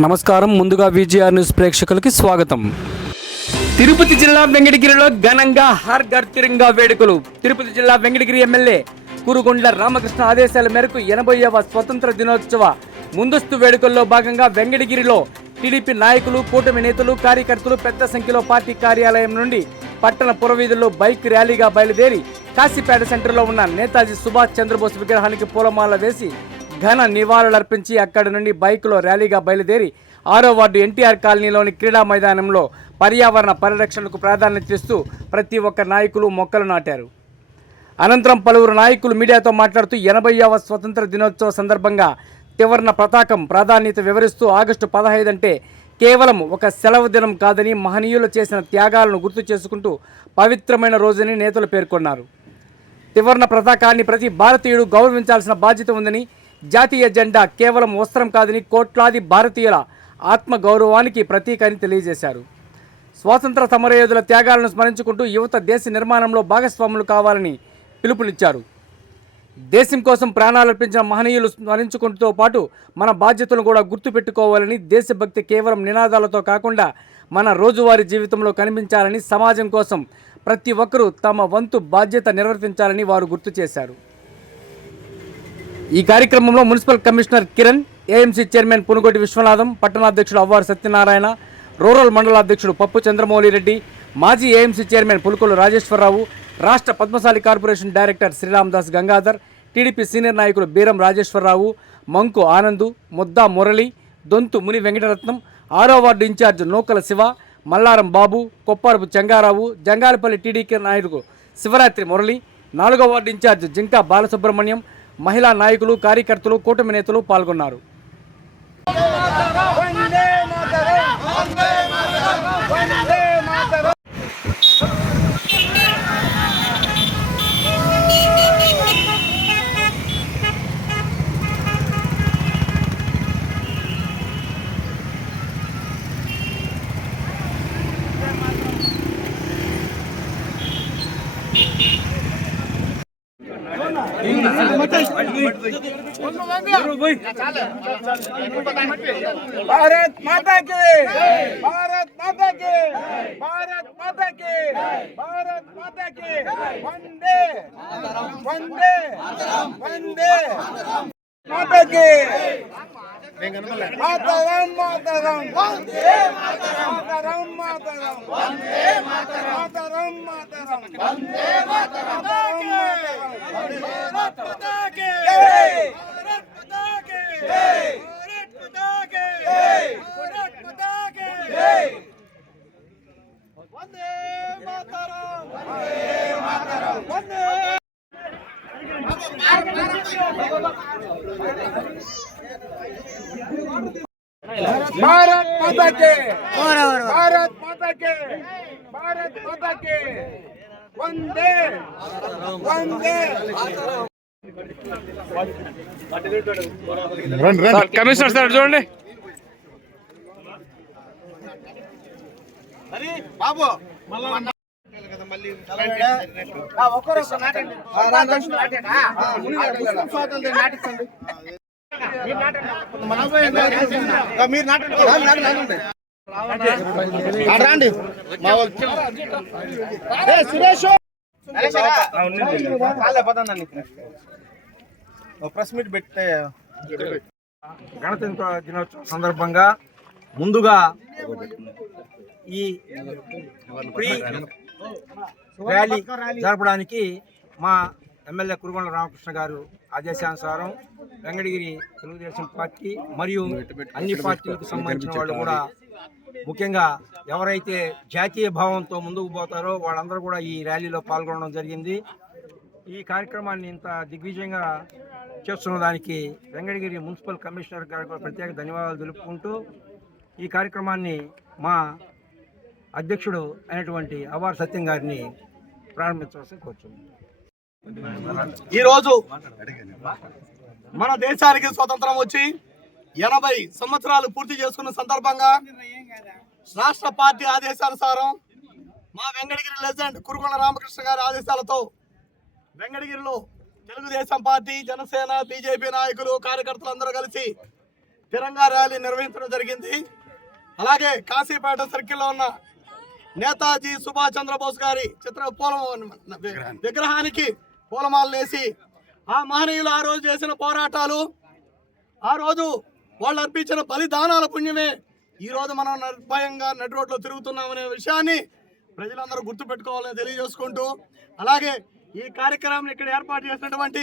నమస్కారం. ముందుగా VGR news ప్రేక్షకులకి స్వాగతం. తిరుపతి జిల్లా వెంకటగిరిలో ఘనంగా హర్ ఘర్ తిరంగా వేడుకలు. తిరుపతి జిల్లా వెంకటగిరి ఎమ్మెల్యే కురుగొండ్ల రామకృష్ణ ఆదేశాల మేరకు 80వ స్వతంత్ర దినోత్సవ ముందస్తు వేడుకల్లో భాగంగా వెంకటగిరిలో టీడీపీ నాయకులు, కూటమి నేతలు, కార్యకర్తలు పెద్ద సంఖ్యలో పార్టీ కార్యాలయం నుండి పట్టణ పురవీధుల్లో బైక్ ర్యాలీగా బయలుదేరి కాశీపేట సెంటర్లో ఉన్న నేతాజీ సుభాష్ చంద్రబోస్ విగ్రహానికి పూలమాల వేసి ఘన నివాళులర్పించి అక్కడి నుండి బైకులో ర్యాలీగా బయలుదేరి 6వ వార్డు ఎన్టీఆర్ కాలనీలోని క్రీడా మైదానంలో పర్యావరణ పరిరక్షణకు ప్రాధాన్యత ఇస్తూ ప్రతి ఒక్క నాయకులు మొక్కలు నాటారు. అనంతరం పలువురు నాయకులు మీడియాతో మాట్లాడుతూ 80వ స్వతంత్ర దినోత్సవ సందర్భంగా త్రివర్ణ పతాకం ప్రాధాన్యత వివరిస్తూ ఆగస్టు 15 అంటే కేవలం ఒక సెలవు దినం కాదని, మహనీయులు చేసిన త్యాగాలను గుర్తు చేసుకుంటూ పవిత్రమైన రోజుని నేతలు పేర్కొన్నారు. త్రివర్ణ పతాకాన్ని ప్రతి భారతీయుడు గౌరవించాల్సిన బాధ్యత ఉందని, జాతీయ జెండా కేవలం వస్త్రం కాదని, కోట్లాది భారతీయుల ఆత్మ గౌరవానికి ప్రతీక అని తెలియజేశారు. స్వాతంత్ర సమరయోధుల త్యాగాలను స్మరించుకుంటూ యువత దేశ నిర్మాణంలో భాగస్వాములు కావాలని పిలుపునిచ్చారు. దేశం కోసం ప్రాణాలర్పించిన మహనీయులు స్మరించుకుంటూ పాటు మన బాధ్యతలను కూడా గుర్తుపెట్టుకోవాలని, దేశభక్తి కేవలం నినాదాలతో కాకుండా మన రోజువారీ జీవితంలో కనిపించాలని, సమాజం కోసం ప్రతి ఒక్కరూ తమ వంతు బాధ్యత నిర్వర్తించాలని వారు గుర్తు చేశారు. ఈ కార్యక్రమంలో municipal commissioner Kiran, AMC chairman Punugoti Viswanatham, పట్టణాధ్యక్షుడు అవ్వారు సత్యనారాయణ, రూరల్ మండలాధ్యక్షుడు పప్పు చంద్రమౌళిరెడ్డి, మాజీ ఏఎంసీ చైర్మన్ పులుకొల్లు రాజేశ్వరరావు, రాష్ట్ర Padmashali corporation director Sriramadas Gangadhar, TDP senior నాయకులు బీరం రాజేశ్వరరావు, మంకు ఆనందు, ముద్దా మురళి, దొంతు ముని వెంకటరత్నం, 6వ వార్డు ఇన్ఛార్జ్ నూకల శివ, మల్లారం బాబు, కొప్పారపు చెంగారావు, జంగాలపల్లి టీడీపీ నాయకులు శివరాత్రి మురళి, 4వ వార్డు ఇన్ఛార్జ్ జింకా బాలసుబ్రహ్మణ్యం, మహిళా నాయకులు, కార్యకర్తలు, కూటమి నేతలు పాల్గొన్నారు. भारत माता की, भारत माता की, भारत माता की, भारत माता की, वंदे वंदे वंदे माता की, मातरम मातरम, वंदे मातरम, मातरम मातरम, वंदे मातरम, मातरम मातरम, वंदे मातरम, भारत माता की, भारत माता की, भारत माता की, भारत माता की, वंदे मातरम, वंदे मातरम, वंदे भारत माता के, भारत माता के, भारत माता के, वंदे वंदे. కమిషనర్ సార్ చూడండి. బాబు ప్రెస్ మీట్ పెట్టే గణతంత్ర దినోత్సవం సందర్భంగా ముందుగా ఈ ప్రీ ర్యాలీ జరపడానికి మా ఎమ్మెల్యే కురుగొండ్ల రామకృష్ణ గారు ఆదేశానుసారం వెంకటగిరి తెలుగుదేశం పార్టీ మరియు అన్ని పార్టీలకు సంబంధించిన వాళ్ళు కూడా, ముఖ్యంగా ఎవరైతే జాతీయ భావంతో ముందుకు పోతారో వాళ్ళందరూ కూడా ఈ ర్యాలీలో పాల్గొనడం జరిగింది. ఈ కార్యక్రమాన్ని ఇంత దిగ్విజయంగా చేస్తున్న దానికి వెంకటగిరి మున్సిపల్ కమిషనర్ గారికి ప్రత్యేక ధన్యవాదాలు తెలుపుకుంటూ ఈ కార్యక్రమాన్ని మా అధ్యక్షుడు అయినటువంటి అవ్వారు సత్యం గారిని ప్రారంభించవలసి కోరుచున్నాను. ఈరోజు మన దేశానికి స్వతంత్రం వచ్చి 80 సంవత్సరాలు పూర్తి చేసుకున్న సందర్భంగా రాష్ట్ర పార్టీ ఆదేశానుసారం మా వెంకటగిరి లెజెండ్ కురుగొండ్ల రామకృష్ణ గారి ఆదేశాలతో వెంకటగిరిలో తెలుగుదేశం పార్టీ, జనసేన, బీజేపీ నాయకులు, కార్యకర్తలు అందరూ కలిసి తిరంగా ర్యాలీ నిర్వహించడం జరిగింది. అలాగే కాశీపేట సర్కిల్లో ఉన్న నేతాజీ సుభాష్ చంద్రబోస్ గారి విగ్రహానికి పూలమాలలు వేసి ఆ మహనీయులు ఆ రోజు చేసిన పోరాటాలు, ఆ రోజు వాళ్ళు అర్పించిన బలిదానాల పుణ్యమే ఈ రోజు మనం నిర్భయంగా నడి రోడ్లో తిరుగుతున్నామనే విషయాన్ని ప్రజలందరూ గుర్తుపెట్టుకోవాలని తెలియజేసుకుంటూ, అలాగే ఈ కార్యక్రమం ఇక్కడ ఏర్పాటు చేసినటువంటి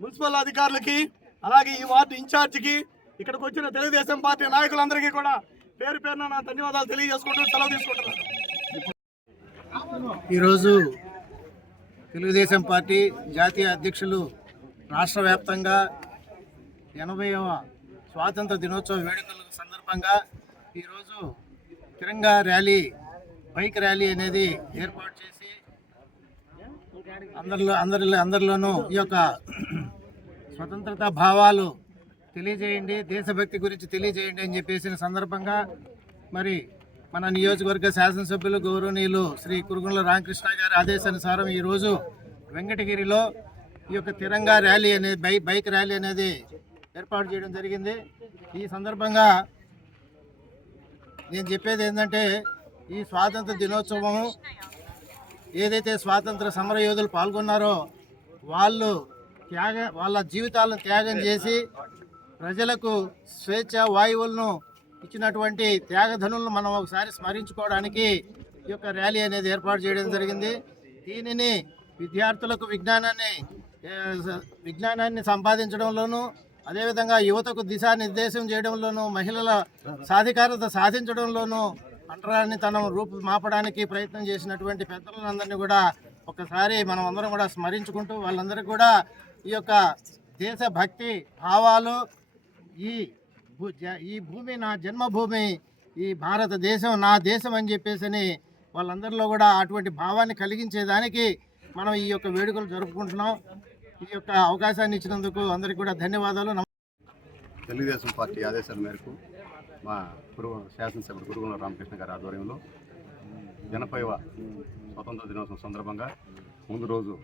మున్సిపల్ అధికారులకి, అలాగే ఈ వార్డు ఇన్ఛార్జికి, ఇక్కడికి వచ్చిన తెలుగుదేశం పార్టీ నాయకులందరికీ కూడా పేరు పేరున నా ధన్యవాదాలు తెలియజేసుకుంటూ సెలవు తీసుకుంటున్నాను. ఈరోజు తెలుగుదేశం పార్టీ జాతీయ అధ్యక్షులు రాష్ట్ర వ్యాప్తంగా 80వ స్వాతంత్ర దినోత్సవ వేడుకల సందర్భంగా ఈరోజు తిరంగా ర్యాలీ, బైక్ ర్యాలీ అనేది ఏర్పాటు చేసి అందరిలోనూ ఈ యొక్క స్వతంత్రత భావాలు తెలియజేయండి, దేశభక్తి గురించి తెలియజేయండి అని చెప్పేసిన సందర్భంగా మరి మన నియోజకవర్గ శాసనసభ్యులు గౌరవనీయులు శ్రీ కురుగుండ్ల రామకృష్ణ గారి ఆదేశానుసారం ఈరోజు వెంకటగిరిలో ఈ యొక్క తిరంగా ర్యాలీ అనేది బైక్ ర్యాలీ అనేది ఏర్పాటు చేయడం జరిగింది. ఈ సందర్భంగా నేను చెప్పేది ఏంటంటే, ఈ స్వాతంత్ర దినోత్సవం ఏదైతే స్వాతంత్ర సమర యోధులు పాల్గొన్నారో వాళ్ళ జీవితాలను త్యాగం చేసి ప్రజలకు స్వేచ్ఛ వాయువులను ఇచ్చినటువంటి త్యాగధనులను మనం ఒకసారి స్మరించుకోవడానికి ఈ యొక్క ర్యాలీ అనేది ఏర్పాటు చేయడం జరిగింది. దీనిని విద్యార్థులకు విజ్ఞానాన్ని సంపాదించడంలోనూ, అదేవిధంగా యువతకు దిశానిర్దేశం చేయడంలోనూ, మహిళల సాధికారత సాధించడంలోనూ అంటరానితనం మాపడానికి ప్రయత్నం చేసినటువంటి పెద్దలందరినీ కూడా ఒకసారి మనం అందరం కూడా స్మరించుకుంటూ, వాళ్ళందరికీ కూడా ఈ యొక్క దేశభక్తి భావాలు, ఈ భూమి నా జన్మభూమి, ఈ భారతదేశం నా దేశం అని చెప్పేసి వాళ్ళందరిలో కూడా అటువంటి భావాన్ని కలిగించేదానికి మనం ఈ యొక్క వేడుకలు జరుపుకుంటున్నాం. ఈ యొక్క అవకాశాన్ని ఇచ్చినందుకు అందరికీ కూడా ధన్యవాదాలు. తెలుగుదేశం పార్టీ ఆదేశాల మేరకు మా శాసనసభ్యుడు కురుగుండ్ల రామకృష్ణ గారి ఆధ్వర్యంలో 80వ స్వతంత్ర దినోత్సవం సందర్భంగా ముందు రోజు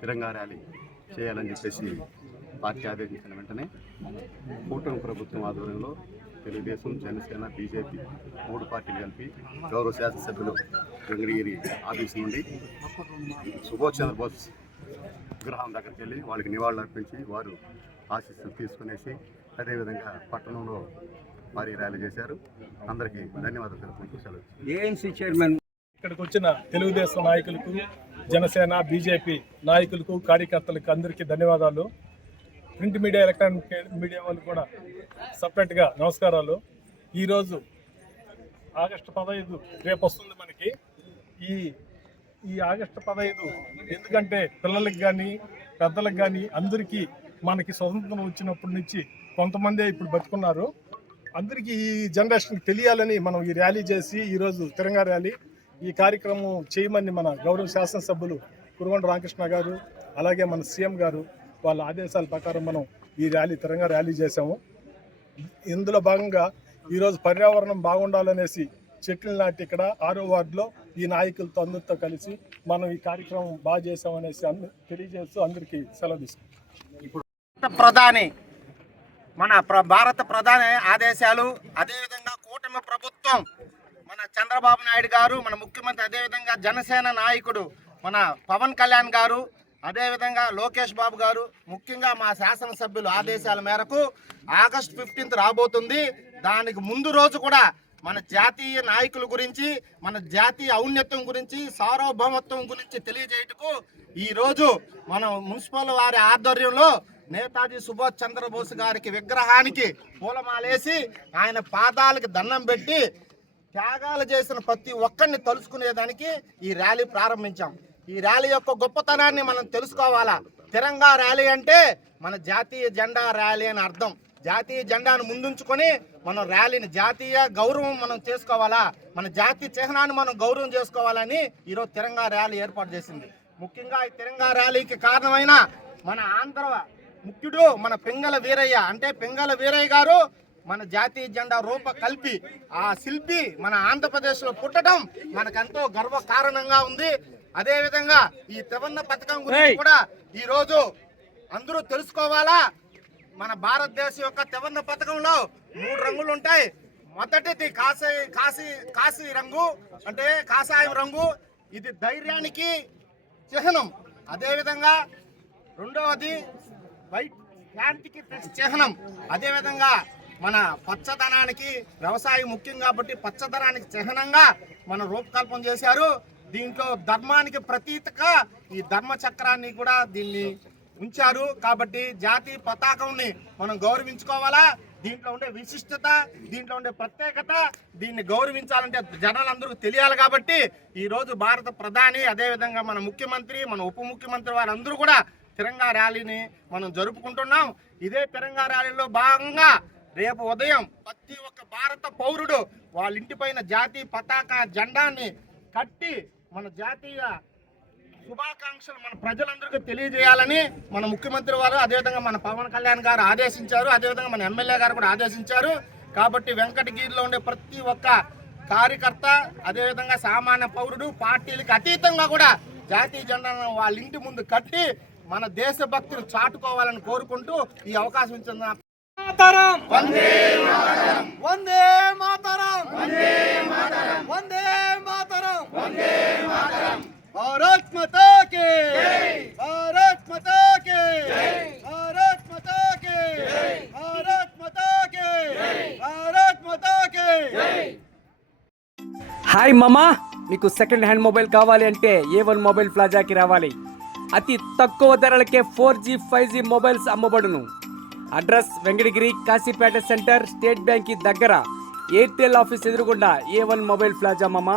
తిరంగా ర్యాలీ చేయాలని చెప్పేసి పార్టీ ఆదేశించిన వెంటనే కూటమి ప్రభుత్వం ఆధ్వర్యంలో తెలుగుదేశం, జనసేన, బీజేపీ 3 పార్టీలు కలిపి గౌరవ శాసనసభ్యులు వెంకటగిరి ఆఫీస్ నుండి సుభాష్ చంద్రబోస్ విగ్రహం దగ్గరికి వెళ్ళి వాళ్ళకి నివాళులు అర్పించి వారు ఆశీస్సులు తీసుకునేసి అదేవిధంగా పట్టణంలో భారీ ర్యాలీ చేశారు. అందరికీ ధన్యవాదాలు తెలుపుకుంటూ సెలవు. ఏఎంసీ చైర్మన్ ఇక్కడికి వచ్చిన తెలుగుదేశం నాయకులకు, జనసేన, బీజేపీ నాయకులకు, కార్యకర్తలకు అందరికీ ధన్యవాదాలు. ప్రింట్ మీడియా, ఎలక్ట్రానిక్ మీడియా వాళ్ళు కూడా సపరేట్గా నమస్కారాలు. ఈరోజు ఆగస్టు 15 రేపు వస్తుంది మనకి. ఈ ఆగస్టు 15 ఎందుకంటే పిల్లలకి కానీ పెద్దలకు కానీ అందరికీ మనకి స్వతంత్రం వచ్చినప్పటి నుంచి కొంతమంది ఇప్పుడు బతుకున్నారు. అందరికీ ఈ జనరేషన్కి తెలియాలని మనం ఈ ర్యాలీ చేసి ఈరోజు తిరంగా ర్యాలీ ఈ కార్యక్రమం చేయమని మన గౌరవ శాసనసభ్యులు కురుగుండ్ల రామకృష్ణ గారు, అలాగే మన సీఎం గారు వాళ్ళ ఆదేశాల ప్రకారం మనం ఈ తిరంగా ర్యాలీ చేసాము. ఇందులో భాగంగా ఈరోజు పర్యావరణం బాగుండాలనేసి చెట్లు నాటి ఇక్కడ 6వ వార్డులో ఈ నాయకులతో అందరితో కలిసి మనం ఈ కార్యక్రమం బాగా చేసామనేసి తెలియజేస్తూ అందరికీ సెలవు తీసుకుంటాం. ఇప్పుడు భారత ప్రధాని ఆదేశాలు, అదేవిధంగా కూటమి ప్రభుత్వం, మన చంద్రబాబు నాయుడు గారు, మన ముఖ్యమంత్రి, అదేవిధంగా జనసేన నాయకుడు మన పవన్ కళ్యాణ్ గారు, అదేవిధంగా లోకేష్ బాబు గారు, ముఖ్యంగా మా శాసనసభ్యులు ఆదేశాల మేరకు ఆగస్టు 15 రాబోతుంది. దానికి ముందు రోజు కూడా మన జాతీయ నాయకుల గురించి, మన జాతీయ ఔన్నత్యం గురించి, సార్వభౌమత్వం గురించి తెలియజేయటకు ఈరోజు మనం మున్సిపల్ వారి ఆధ్వర్యంలో నేతాజీ సుభాష్ చంద్రబోస్ గారికి విగ్రహానికి పూలమాలేసి ఆయన పాదాలకు దండం పెట్టి త్యాగాలు చేసిన ప్రతి ఒక్కరిని తలుసుకునేదానికి ఈ ర్యాలీ ప్రారంభించాం. ఈ ర్యాలీ యొక్క గొప్పతనాన్ని మనం తెలుసుకోవాలా. తిరంగా ర్యాలీ అంటే మన జాతీయ జెండా ర్యాలీ అని అర్థం. జాతీయ జెండాను ముందుంచుకొని మనం ర్యాలీని, జాతీయ గౌరవం మనం చేసుకోవాలా, మన జాతీయ చిహ్నాన్ని మనం గౌరవం చేసుకోవాలని ఈరోజు తిరంగా ర్యాలీ ఏర్పాటు చేసింది. ముఖ్యంగా ఈ తిరంగా ర్యాలీకి కారణమైన మన ఆంధ్ర ముఖ్యుడు మన పింగళ వీరయ్య, అంటే పింగళ వీరయ్య గారు మన జాతీయ జెండా రూపకల్పి, ఆ శిల్పి మన ఆంధ్రప్రదేశ్లో పుట్టడం మనకెంతో గర్వ కారణంగా ఉంది. అదేవిధంగా ఈ త్రివర్ణ పథకం గురించి కూడా ఈరోజు అందరూ తెలుసుకోవాలా. మన భారతదేశం యొక్క త్రివర్ణ పథకంలో 3 రంగులు ఉంటాయి. మొదటిది కాశీ రంగు, అంటే కాషాయం రంగు, ఇది ధైర్యానికి చిహ్నం. అదేవిధంగా రెండవది వైట్ శాంతికి చిహ్నం. అదేవిధంగా మన పచ్చదనానికి, వ్యవసాయం ముఖ్యం కాబట్టి పచ్చదనానికి చిహ్నంగా మన రూపకల్పన చేశారు. దీంట్లో ధర్మానికి ప్రతీకగా ఈ ధర్మ చక్రాన్ని కూడా దీన్ని ఉంచారు. కాబట్టి జాతీయ పతాకంని మనం గౌరవించుకోవాలా. దీంట్లో ఉండే విశిష్టత, దీంట్లో ఉండే ప్రత్యేకత, దీన్ని గౌరవించాలంటే జనాలందరూ తెలియాలి. కాబట్టి ఈ రోజు భారత ప్రధాని, అదేవిధంగా మన ముఖ్యమంత్రి, మన ఉప ముఖ్యమంత్రి వారందరూ కూడా తిరంగా ర్యాలీని మనం జరుపుకుంటున్నాం. ఇదే తిరంగా ర్యాలీలో భాగంగా రేపు ఉదయం ప్రతి ఒక్క భారత పౌరుడు వాళ్ళ ఇంటిపైన జాతీయ పతాక జెండాన్ని కట్టి మన జాతీయ శుభాకాంక్షలు మన ప్రజలందరికీ తెలియజేయాలని మన ముఖ్యమంత్రి వారు, అదేవిధంగా మన పవన్ కళ్యాణ్ గారు ఆదేశించారు. అదేవిధంగా మన ఎమ్మెల్యే గారు కూడా ఆదేశించారు. కాబట్టి వెంకటగిరిలో ఉండే ప్రతి ఒక్క కార్యకర్త, అదేవిధంగా సామాన్య పౌరుడు, పార్టీలకు అతీతంగా కూడా జాతీయ జెండాను వాళ్ళ ఇంటి ముందు కట్టి మన దేశభక్తిని చాటుకోవాలని కోరుకుంటూ ఈ అవకాశం ఇచ్చిన వందే మాతరం, వందే మాతరం, వందే మాతరం, వందే మాతరం, వందే మాతరం. భారత్ మాతా కి జై, భారత్ మాతా కి జై, భారత్ మాతా కి జై, భారత్ మాతా కి జై, భారత్ మాతా కి జై. హాయ్ మామా, మీకు సెకండ్ హ్యాండ్ మొబైల్ కావాలి అంటే A1 మొబైల్ ప్లాజాకి రావాలి. అతి తక్కువ ధరలకే 4G 5G మొబైల్స్ అమ్మబడును. Address Venkatagiri Kasipet centre, state bank దగ్గర, ఎయిర్టెల్ ఆఫీస్ ఎదురుగుండా A1 మొబైల్ ప్లాజా మామా.